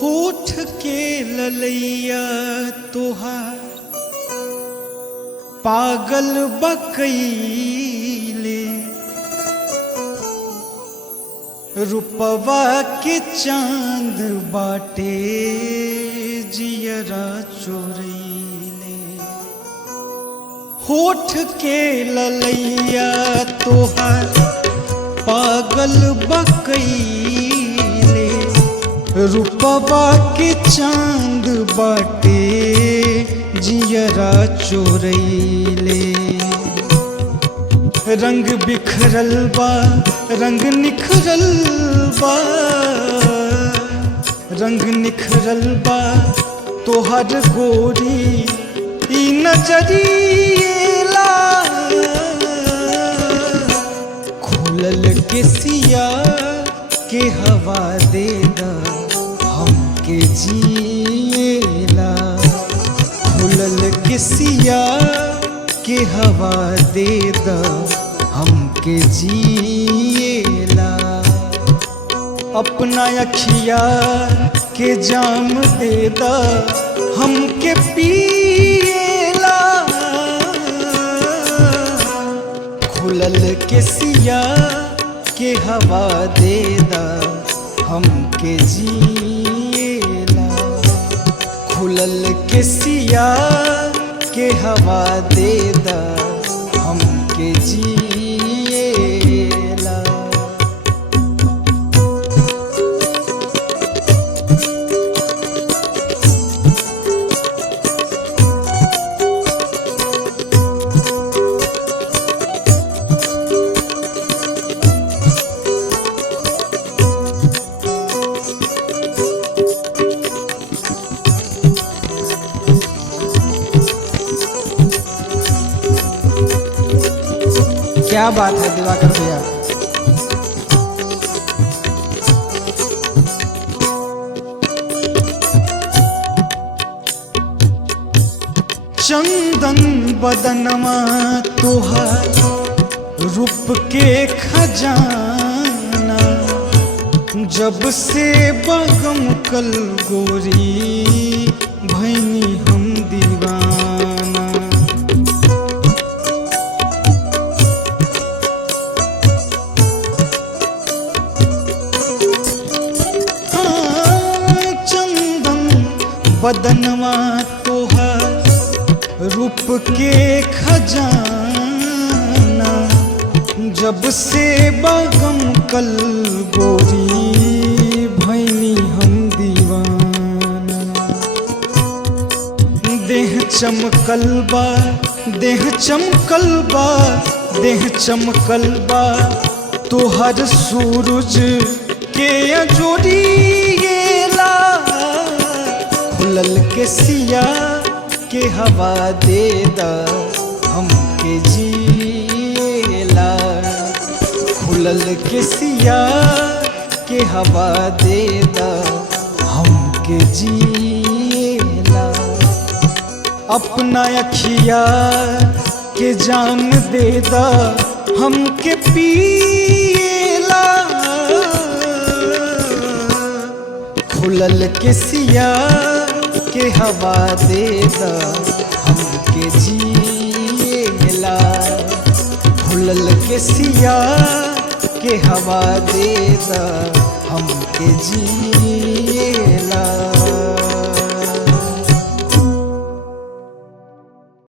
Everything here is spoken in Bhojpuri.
होठ के ललैया तोहार पागल बकैले, रुपवा के चांद बाटे जियरा चोरैले। होठ के ललैया तोहार पागल बकैले, रुपवा के चांद बाटे जियरा चोरैले। रंग बिखरल बा रंग निखरल बा, रंग निखरल बा तोहर गोरी ई नजरिएला। खुलल के सिया के हवा दे दा हमके जिएला। खुलल के सिया के हवा दे दा हमके जिएला। अपना अखिया के जाम दे दा हमके पिएला। खुलल के सिया के हवा दे दा हमके जिएला। खुलल के सिया के हवा दे दा हमके जिएला। क्या बात है दिवाकर भैया। चंदन बदनमा तोहार रूप के खजाना, जब से बगम कल गोरी भैनी हम दीवाना। बदनवा तोहार रूप के खजाना, जब से बगम कल गोरी भैनी हम दीवाना। देह चमकल बा देह चमकल बा देह चमकल बा तोहर सूरज के अजोरिएला। खुलल के सिया के हवा दे दा हमके जिएला। खुलल के सिया के हवा दे दा हमके जिएला। अपना अखिया के जाम दे दा हमके पिएला। खुलल के सिया के हवा दे दा हमके जिएला। खुलल के सिया के हवा दे दा हमके जिएला।